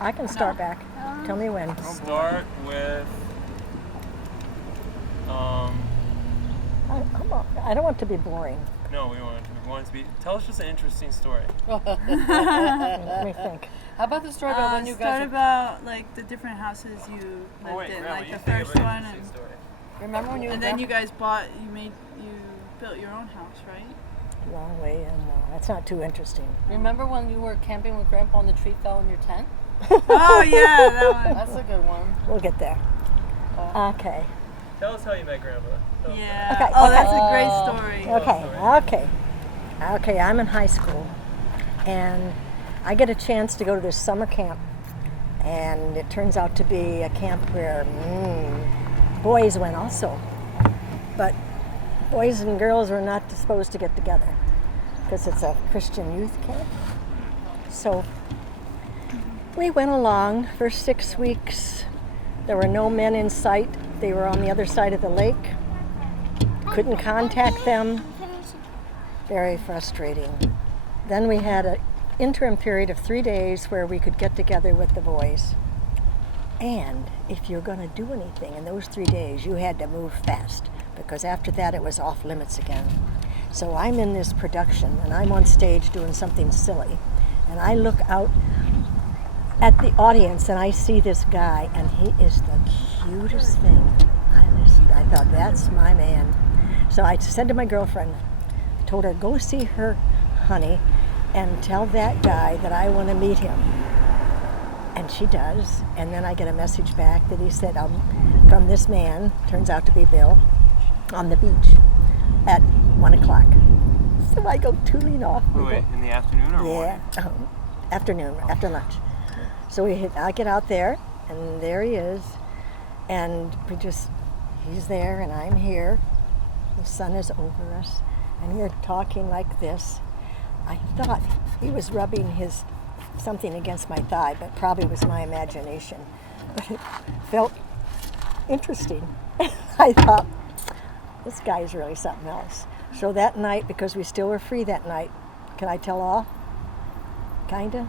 I can start back. Tell me when. Start with. I don't want to be boring. No, we want to be. Tell us just an interesting story. Let me think. How about the story about when you guys? Start about like the different houses you lived in, like the first one, and Remember when you? and then you guys you built your own house, right? Long way, and that's not too interesting. Remember when you were camping with Grandpa and the tree fell in your tent? Oh yeah, that one. That's a good one. We'll get there. Okay. Tell us how you met Grandpa. Yeah. Okay, Oh, okay. that's a great story. Okay, I'm in high school, and I get a chance to go to this summer camp, and it turns out to be a camp where boys went also, but boys and girls were not supposed to get together because it's a Christian youth camp. So we went along for 6 weeks. There were no men in sight. They were on the other side of the lake. Couldn't contact them. Very frustrating. Then we had an interim period of 3 days where we could get together with the boys. And if you're going to do anything in those 3 days, you had to move fast, because after that it was off limits again. So I'm in this production, and I'm on stage doing something silly. And I look out at the audience, and I see this guy, and he is the cutest thing. I thought, that's my man. So I said to my girlfriend, told her, go see her, honey, and tell that guy that I want to meet him. And she does. And then I get a message back that he said, from this man, turns out to be Bill, on the beach at 1 o'clock. So I go tooling off. Wait, in the afternoon or morning? Yeah, afternoon, after lunch. So I get out there, and there he is, and he's there, and I'm here. The sun is over us, and we're talking like this. I thought he was rubbing something against my thigh, but probably was my imagination. But it felt interesting. I thought, this guy is really something else. So that night, because we still were free that night, can I tell all? Kinda?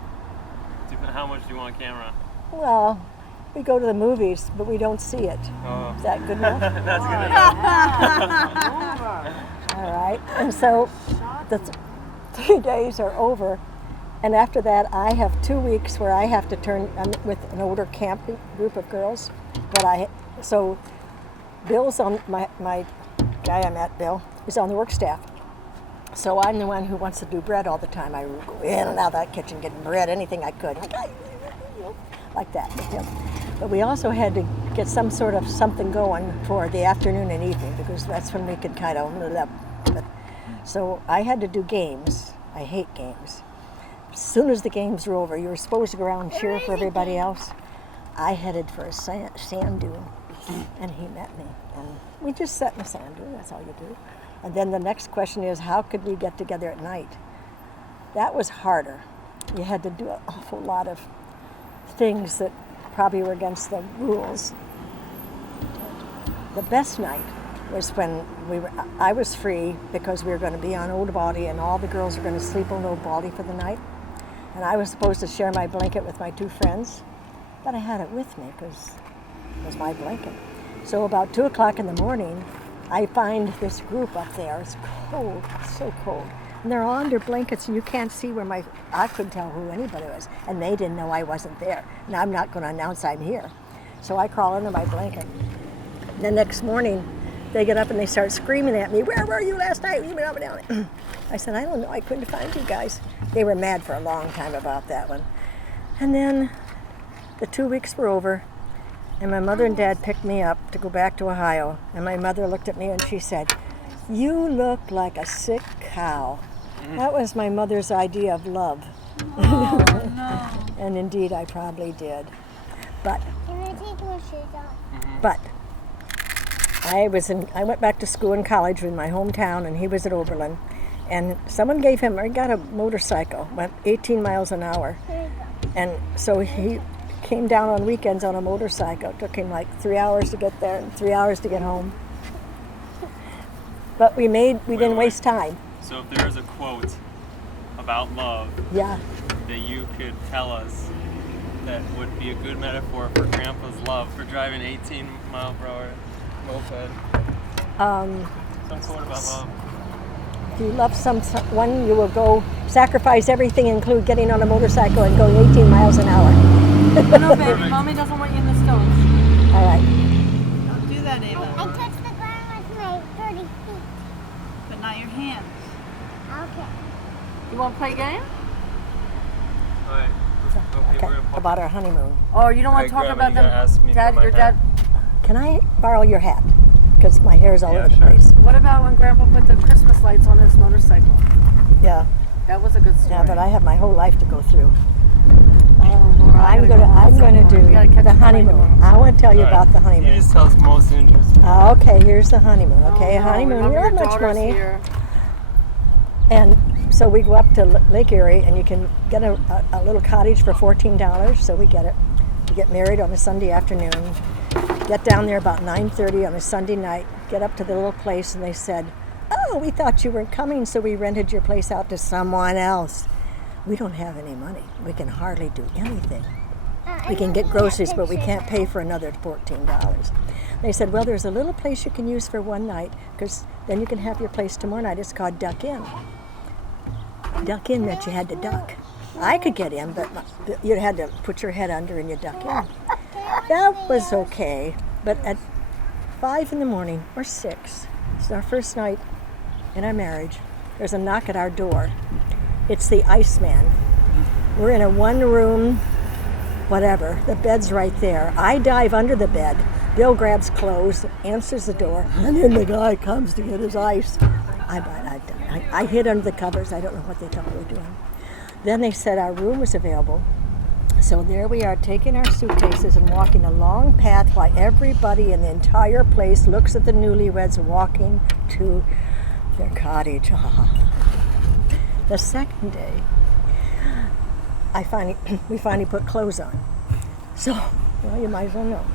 How much do you want on camera? Well, we go to the movies, but we don't see it. Oh. Is that good enough? That's good enough. All right. And so the 3 days are over. And after that, I have 2 weeks where I have to turn with an older camp group of girls. So Bill's on my guy I met, Bill, is on the work staff. So I'm the one who wants to do bread all the time. I would go in and out of that kitchen getting bread, anything I could, like that. Yeah. But we also had to get some sort of something going for the afternoon and evening, because that's when we could kind of. So I had to do games. I hate games. As soon as the games were over, you were supposed to go around and cheer for everybody else. I headed for a sand dune, and he met me. And we just sat in the sand dune, that's all you do. And then the next question is, how could we get together at night? That was harder. You had to do an awful lot of things that probably were against the rules. The best night was when I was free, because we were going to be on Old Baldy, and all the girls were going to sleep on Old Baldy for the night. And I was supposed to share my blanket with my 2 friends, but I had it with me because it was my blanket. So about 2 o'clock in the morning, I find this group up there. It's cold, so cold. And they're all under blankets, and you can't see I couldn't tell who anybody was. And they didn't know I wasn't there. And I'm not going to announce I'm here. So I crawl under my blanket. The next morning, they get up and they start screaming at me, where were you last night? You've been up and down. I said, I don't know, I couldn't find you guys. They were mad for a long time about that one. And then the 2 weeks were over, and my mother and dad picked me up to go back to Ohio. And my mother looked at me and she said, you look like a sick cow. That was my mother's idea of love. Oh, no. And indeed, I probably did. But Can I take my shoes off? But I went back to school in college in my hometown, and he was at Oberlin. And someone got a motorcycle, went 18 miles an hour. And so he came down on weekends on a motorcycle. It took him like 3 hours to get there and 3 hours to get home. But we didn't waste time. So if there is a quote about love Yeah. that you could tell us that would be a good metaphor for Grandpa's love for driving 18-mile-per-hour moped? Some quote about love. If you love someone, you will go sacrifice everything, include getting on a motorcycle and going 18 miles an hour. No, baby, mommy doesn't want you in the stove. All right. Don't do that, I Ava. touch the ground with my 30 feet. But not your hands. Okay. You want to play a game? Alright. Okay, Okay. we're gonna About our honeymoon. Or you don't want to talk Grandma, about you them? gotta ask me Dad, for my your dad. Can I borrow your hat? Because my hair's all Yeah, over the sure. place. What about when Grandpa put the Christmas lights on his motorcycle? Yeah. That was a good story. Yeah, but I have my whole life to go through. Oh, Laura, I'm gonna do You gotta catch the honeymoon. I want to tell you Alright. about the You honeymoon. just tell us most interesting. Okay, here's the honeymoon. Okay, Oh, no, honeymoon. remember We don't have your much daughter's money. here. And so we go up to Lake Erie, and you can get a little cottage for $14. So we get it. We get married on a Sunday afternoon. Get down there about 9:30 on a Sunday night. Get up to the little place, and they said, "Oh, we thought you weren't coming, so we rented your place out to someone else." We don't have any money. We can hardly do anything. We can get groceries, but we can't pay for another $14. They said, "Well, there's a little place you can use for one night, because then you can have your place tomorrow night. It's called Duck Inn." Duck in meant you had to duck. I could get in, but you had to put your head under and you duck in. That was okay, but at 5 in the morning or 6, it's our first night in our marriage, there's a knock at our door. It's the Iceman. We're in a one-room, whatever, the bed's right there. I dive under the bed. Bill grabs clothes, answers the door, and then the guy comes to get his ice. I hid under the covers. I don't know what they thought we were doing. Then they said our room was available. So there we are, taking our suitcases and walking a long path while everybody in the entire place looks at the newlyweds walking to their cottage. The second day, we finally put clothes on. So, well, you might as well know.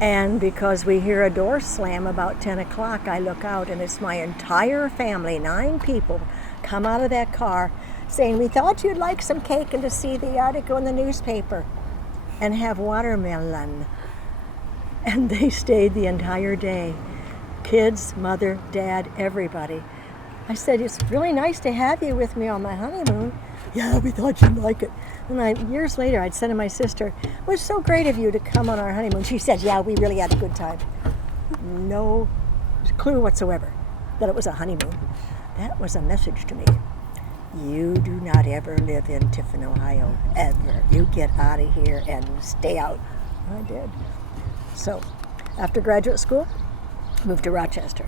And because we hear a door slam about 10 o'clock, I look out and it's my entire family, 9 people, come out of that car saying, "We thought you'd like some cake and to see the article in the newspaper and have watermelon." And they stayed the entire day. Kids, mother, dad, everybody. I said, "It's really nice to have you with me on my honeymoon." "Yeah, we thought you'd like it." And years later, I'd said to my sister, "It was so great of you to come on our honeymoon." She said, "Yeah, we really had a good time." No clue whatsoever that it was a honeymoon. That was a message to me. You do not ever live in Tiffin, Ohio, ever. You get out of here and stay out. I did. So, after graduate school, moved to Rochester.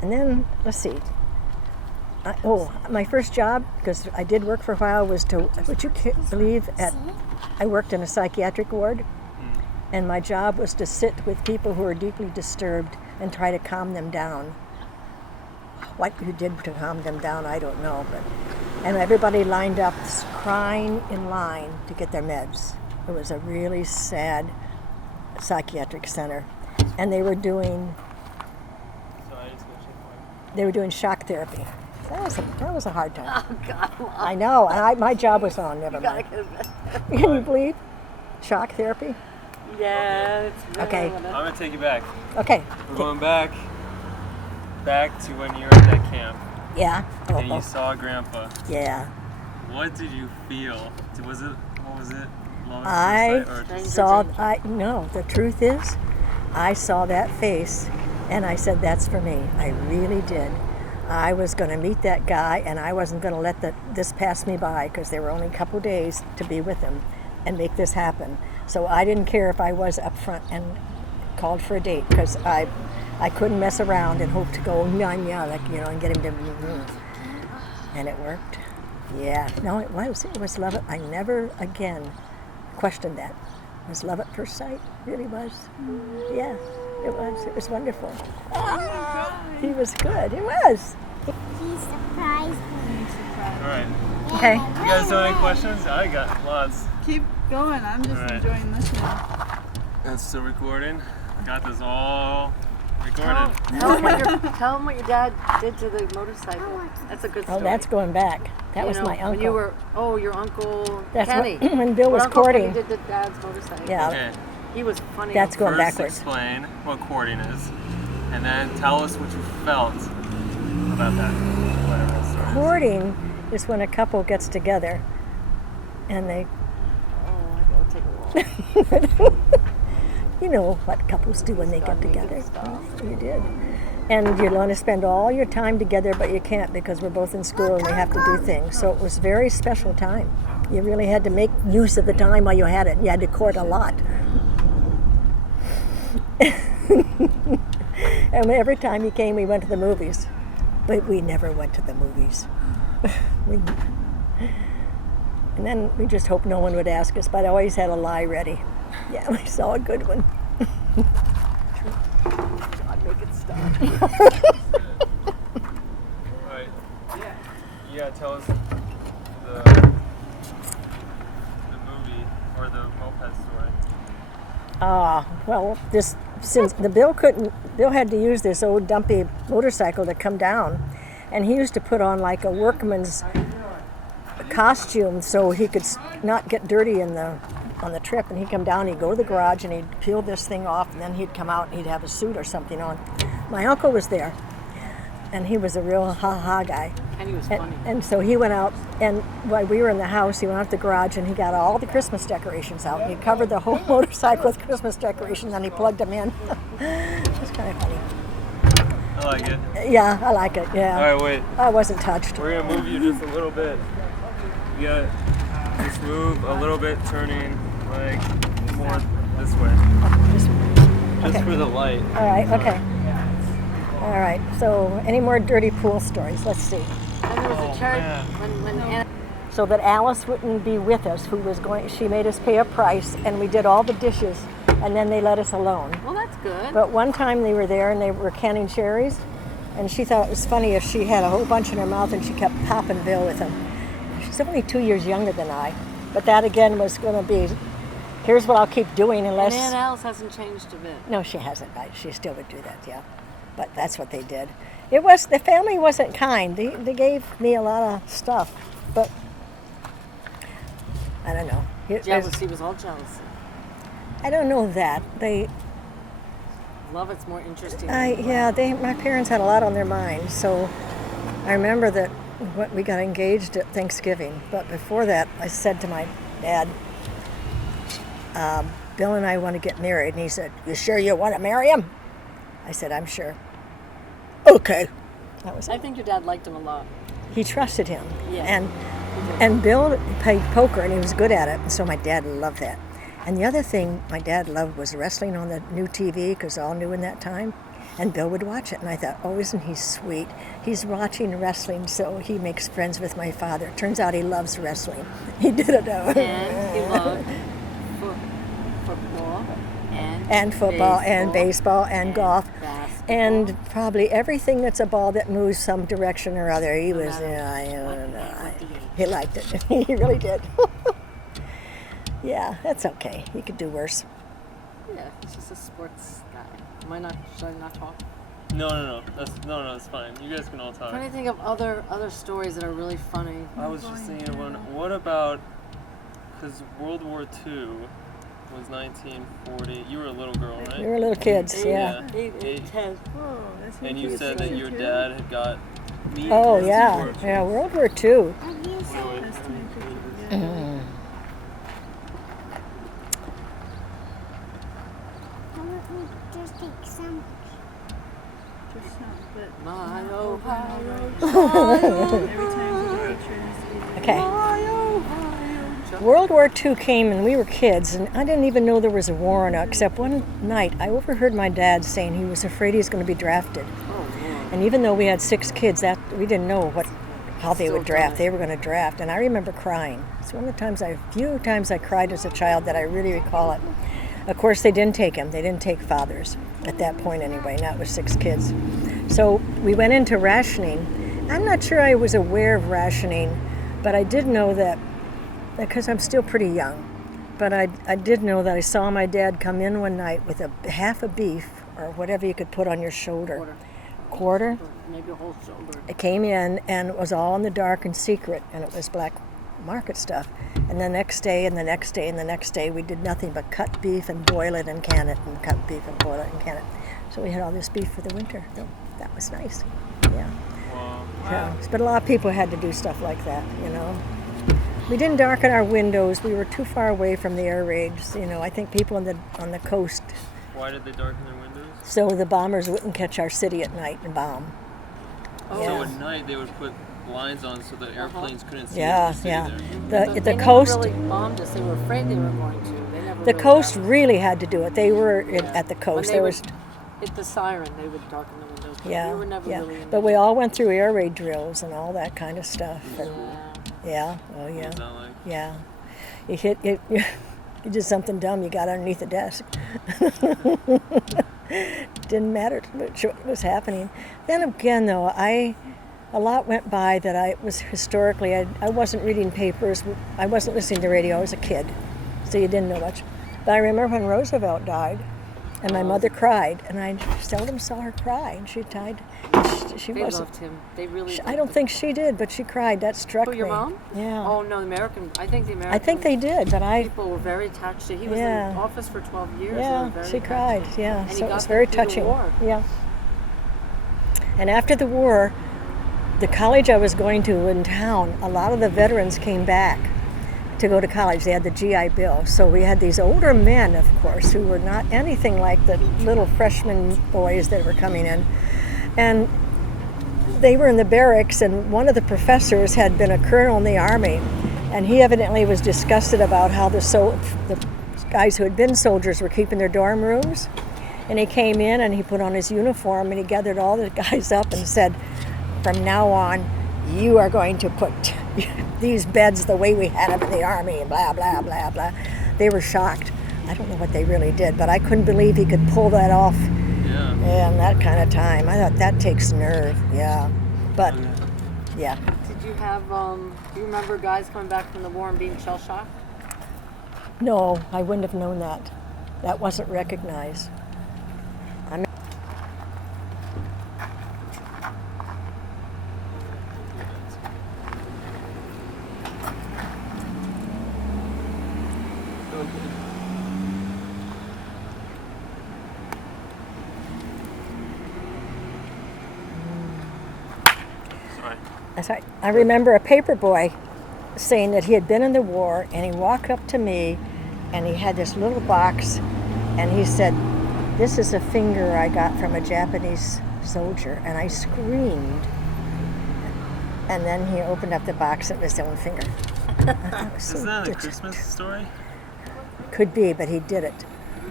And then, let's see. My first job, because I did work for a while, was would you believe, I worked in a psychiatric ward, and my job was to sit with people who were deeply disturbed and try to calm them down. What you did to calm them down, I don't know, and everybody lined up crying in line to get their meds. It was a really sad psychiatric center, and they were doing shock therapy. That was a hard time. Oh, God. I know, and my job was on, never mind. Can you believe? Shock therapy? Yeah. It's really Okay. I'm gonna take you back. Okay. We're going back to when you were at that camp Yeah. and you saw Grandpa. Yeah. What did you feel? What was it? Love at I first sight, or no, the truth is, I saw that face and I said, "That's for me." I really did. I was going to meet that guy, and I wasn't going to let this pass me by, because there were only a couple days to be with him and make this happen. So I didn't care if I was up front and called for a date, because I couldn't mess around and hope to go and get him to, and it worked. Yeah, no, it was Lovett. I never again questioned that. It was love at first sight, really was. Yeah, it was wonderful. He was good, he was. He surprised me. Alright. Okay. You guys have any questions? I got lots. Keep going. I'm just All right. enjoying listening. That's still recording. Got this all recorded. Tell him what your dad did to the motorcycle. That's a good story. Oh, that's going back. That was my uncle. When you were, your uncle That's Kenny. when Bill was What uncle courting. Kenny did to Dad's motorcycle. Yeah. Okay. He was funny. That's going First backwards. explain what courting is, and then tell us what you felt about that. Whatever that story is. Courting is when a couple gets together and they, Oh, I gotta take a walk. you know what couples do when they get together. You did. And you want to spend all your time together, but you can't because we're both in school and we have to do things. So it was a very special time. You really had to make use of the time while you had it. You had to court a lot. And every time he came, we went to the movies. But we never went to the movies. And then we just hoped no one would ask us, but I always had a lie ready. Yeah, we saw a good one. God, make it stop. Right. Yeah, tell us the movie or the moped story. Well, since Bill had to use this old dumpy motorcycle to come down, and he used to put on like a workman's costume so he could not get dirty on the trip. And he'd come down, he'd go to the garage, and he'd peel this thing off, and then he'd come out and he'd have a suit or something on. My uncle was there, and he was a real ha-ha guy. And he was funny. And so he went out, and while we were in the house, he went out to the garage and he got all the Christmas decorations out. And he covered the whole motorcycle with Christmas decorations, and he plugged them in. It was kind of funny. I like it. Yeah, I like it, yeah. All right, wait. I wasn't touched. We're gonna move you just a little bit. You gotta just move a little bit, turning like more this way. Just Just okay. for the light. All right, okay. All right, so any more dirty pool stories? Let's see. And there was a church man. when Anna, So that Alice wouldn't be with us, she made us pay a price, and we did all the dishes, and then they let us alone. well, that's good. But one time they were there and they were canning cherries, and she thought it was funny if she had a whole bunch in her mouth and she kept popping Bill with them. She's only 2 years younger than I, but that again was going to be, here's what I'll keep doing unless... And Aunt Alice hasn't changed a bit. No, she hasn't. She still would do that, yeah. But that's what they did. The family wasn't kind. They gave me a lot of stuff, but I don't know. Jealousy was all jealousy. I don't know that. Lovett's more interesting. My parents had a lot on their minds. So I remember that we got engaged at Thanksgiving. But before that, I said to my dad, Bill and I want to get married. And he said, "You sure you want to marry him?" I said, "I'm sure." Okay. That was I it. think your dad liked him a lot. He trusted him. Yeah. And Bill played poker, and he was good at it. And so my dad loved that. And the other thing my dad loved was wrestling on the new TV, because all new in that time. And Bill would watch it. And I thought, oh, isn't he sweet? He's watching wrestling, so he makes friends with my father. Turns out he loves wrestling. He did it. And he loved football And football and baseball and golf. basketball. And probably everything that's a ball that moves some direction or other. He was, he liked it. He really did. Yeah, that's okay. He could do worse. Yeah, he's just a sports guy. Should I not talk? No, it's fine. You guys can all I'm talk. trying to think of other stories that are really funny. I was just thinking of one. What about, because World War II was 1940. You were a little girl, right? We were little kids, yeah. 8, 10. Oh, that's And you said interesting. that your dad had got meat. Oh, in yeah. World War II. Yeah, World War II. Have you seen That's 2050. Yeah. Why don't we just take some? Just some, but My Ohio, every time we take a picture, it has to be Okay. my Ohio. World War II came and we were kids, and I didn't even know there was a war on it, except one night I overheard my dad saying he was afraid he was going to be drafted. Oh, man. And even though we had 6 kids, that we didn't know how they Still would draft. done it. They were going to draft, and I remember crying. It's one of the few times I cried as a child that I really recall it. Of course, they didn't take him. They didn't take fathers at that point anyway, not with 6 kids. So we went into rationing. I'm not sure I was aware of rationing, but I did know that, because I'm still pretty young, but I did know that I saw my dad come in one night with half a beef or whatever you could put on your shoulder. Quarter. Quarter? Maybe a whole shoulder. It came in and it was all in the dark and secret, and it was black market stuff. And the next day and the next day and the next day, we did nothing but cut beef and boil it and can it, and cut beef and boil it and can it. So we had all this beef for the winter. So that was nice. Yeah. Wow. Yeah. But a lot of people had to do stuff like that, you know. We didn't darken our windows. We were too far away from the air raids. You know, I think people on the coast, Why did they darken their windows? so the bombers wouldn't catch our city at night and bomb. Oh. So Yeah. at night they would put blinds on so that airplanes couldn't see Yeah, into the city yeah. there. The They coast, never really bombed us. They were afraid they were going to. They never the really coast bombed us. really had to do it. They were Yeah. at the When coast. they There would was, hit the siren, they would darken the windows. But yeah, we were never yeah. really in But the- we all went through air raid drills and all that kind of stuff. And Yeah. yeah, oh yeah, What was that like? yeah. You hit it. You did something dumb. You got underneath the desk. Didn't matter what was happening. Then again, though, a lot went by that I was historically. I wasn't reading papers. I wasn't listening to radio. I was a kid, so you didn't know much. But I remember when Roosevelt died, and my mother cried, and I seldom saw her cry. And she died. She They wasn't. loved him. They really. I don't think she did, but she cried. That struck Oh, me. your mom? Yeah. Oh no, the American. I think the American. I think they did, but People were very attached to. He was Yeah. in office for 12 years. They were yeah, very she attached cried. to him. Yeah, And he so it got was them very through the touching. war. Yeah. And after the war, the college I was going to in town, a lot of the veterans came back to go to college. They had the GI Bill. So we had these older men, of course, who were not anything like the little freshman boys that were coming in. And they were in the barracks, and one of the professors had been a colonel in the army, and he evidently was disgusted about how the guys who had been soldiers were keeping their dorm rooms. And he came in and he put on his uniform and he gathered all the guys up and said, "From now on, you are going to put these beds the way we had them in the army," and blah, blah, blah, blah. They were shocked. I don't know what they really did, but I couldn't believe he could pull that off in that kind of time. I thought that takes nerve, yeah. But, yeah. Did you have? Do you remember guys coming back from the war and being shell shocked? No, I wouldn't have known that. That wasn't recognized. Sorry. That's right. I remember a paper boy saying that he had been in the war, and he walked up to me and he had this little box and he said, "This is a finger I got from a Japanese soldier," and I screamed. And then he opened up the box and it was his own finger. I thought it was so Isn't that a ridiculous. Christmas story? Could be, but he did it.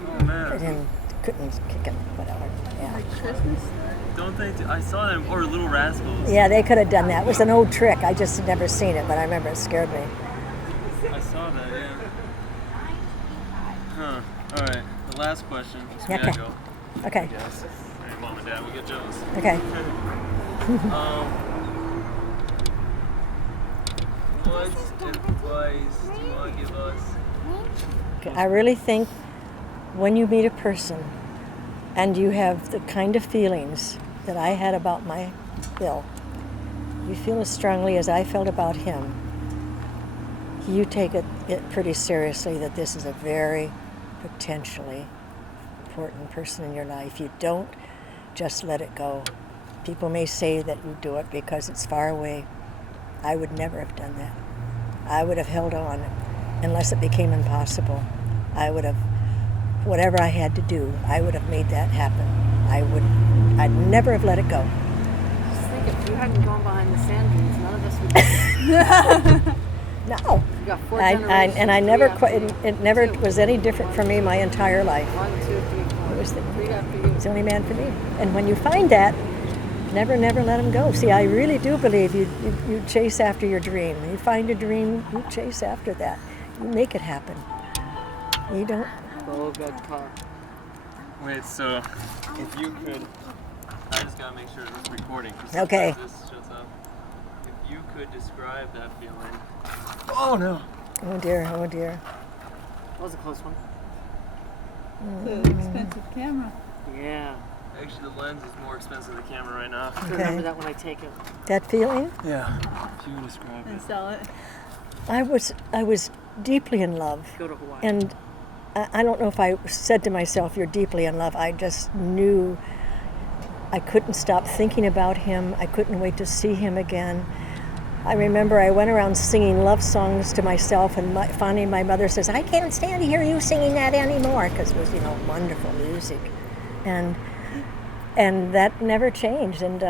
Oh I man. didn't, couldn't kick him, whatever. Yeah. Don't they do, I saw them, or Little Rascals. Yeah, they could have done that. It was an old trick. I just had never seen it, but I remember it scared me. I saw that, yeah. Huh. Alright, the last question. So we Okay. gotta go. Okay, Yes. Alright, Mom and Dad, we get jealous. okay. What advice do you want to give us? I really think when you meet a person and you have the kind of feelings that I had about my Bill, you feel as strongly as I felt about him, you take it pretty seriously that this is a very potentially important person in your life. You don't just let it go. People may say that you do it because it's far away. I would never have done that. I would have held on unless it became impossible. I would have, whatever I had to do, I would have made that happen. I'd never have let it go. Just think if you hadn't gone behind the sand dunes, none of us would be. No. You got four I generations. and I never, three after you. it never Two. was any different for me my entire life. 1, 2, 3, 4. It was the- Three after you. He's the only man for me. And when you find that, never let him go. See, I really do believe you chase after your dream. When you find a dream, you chase after that. You make it happen. You don't. Oh, good talk. Wait, so if you could, I just gotta make sure it's recording. 'Cause Okay. sometimes this shuts up. If you could describe that feeling. Oh no. Oh dear, oh dear. That was a close one. The expensive camera. Yeah. Actually, the lens is more expensive than the camera right now. I remember that when I take it. That feeling? Yeah. If you would describe And it. sell it. I was deeply in love. Go to Hawaii. And I don't know if I said to myself, "You're deeply in love." I just knew I couldn't stop thinking about him. I couldn't wait to see him again. I remember I went around singing love songs to myself, and finally my mother says, "I can't stand to hear you singing that anymore," because it was, wonderful music. And that never changed. And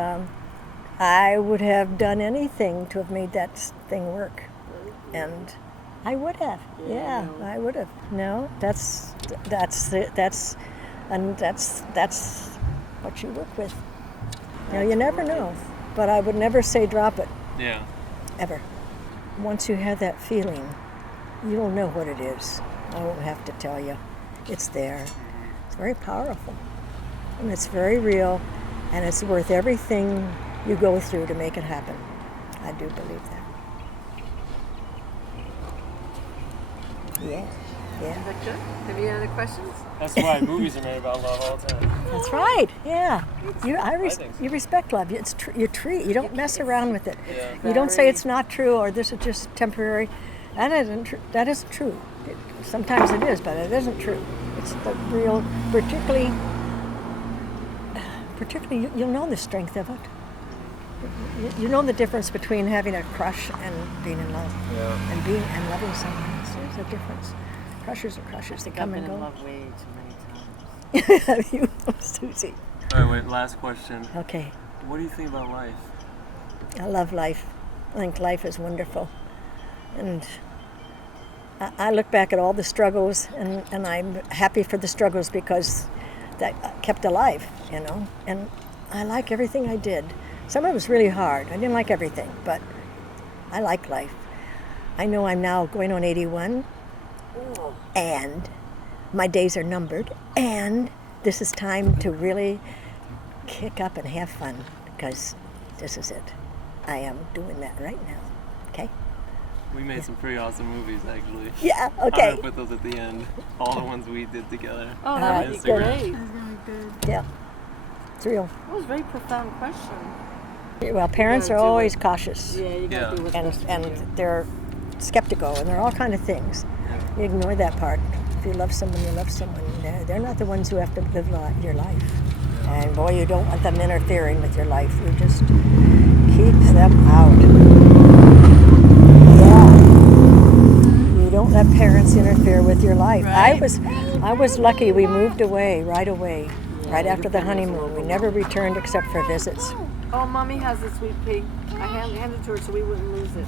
I would have done anything to have made that thing work. And I would have. Yeah, I would have. No, that's what you work with. You never know. But I would never say drop it, Yeah. ever. Once you have that feeling, you'll know what it is. I won't have to tell you. It's there. It's very powerful. And it's very real, and it's worth everything you go through to make it happen. I do believe that. Yeah. Is that good? Have you any other questions? That's why movies are made about love all the time. That's right. Yeah. You think so. you respect love. It's you treat. You don't mess around with it. Yeah. You don't say it's not true or this is just temporary. That isn't true. That isn't true. Sometimes it is, but it isn't true. It's the real, particularly you'll know the strength of it. You know the difference between having a crush and being in love. Yeah. And loving someone. There's a difference. Crushers are crushers. They come I've and been in go. love way too many times. Have you, Susie? All right, wait, last question. Okay. What do you think about life? I love life. I think life is wonderful. And I look back at all the struggles, and I'm happy for the struggles because that kept alive, And I like everything I did. Some of it was really hard. I didn't like everything, but I like life. I know I'm now going on 81, and my days are numbered, and this is time to really kick up and have fun, because this is it. I am doing that right now, okay? We made some pretty awesome movies, actually. Yeah, I'm okay. gonna put those at the end. All the ones we did together. Oh, on that would be Instagram. great. It's gonna be good. Yeah, it's real. That was a very profound question. Well, parents are gotta do always it. cautious, Yeah, you gotta Yeah. do what's and best for and you. they're skeptical, and they're all kind of things. You ignore that part. If you love someone, you love someone. They're not the ones who have to live your life. And boy, you don't want them interfering with your life. You just keep them out. Yeah. You don't let parents interfere with your life. Right. I was lucky. We moved away, right after the honeymoon. We never returned except for visits. Oh, Mommy has a sweet pea. I handed it to her so we wouldn't lose it.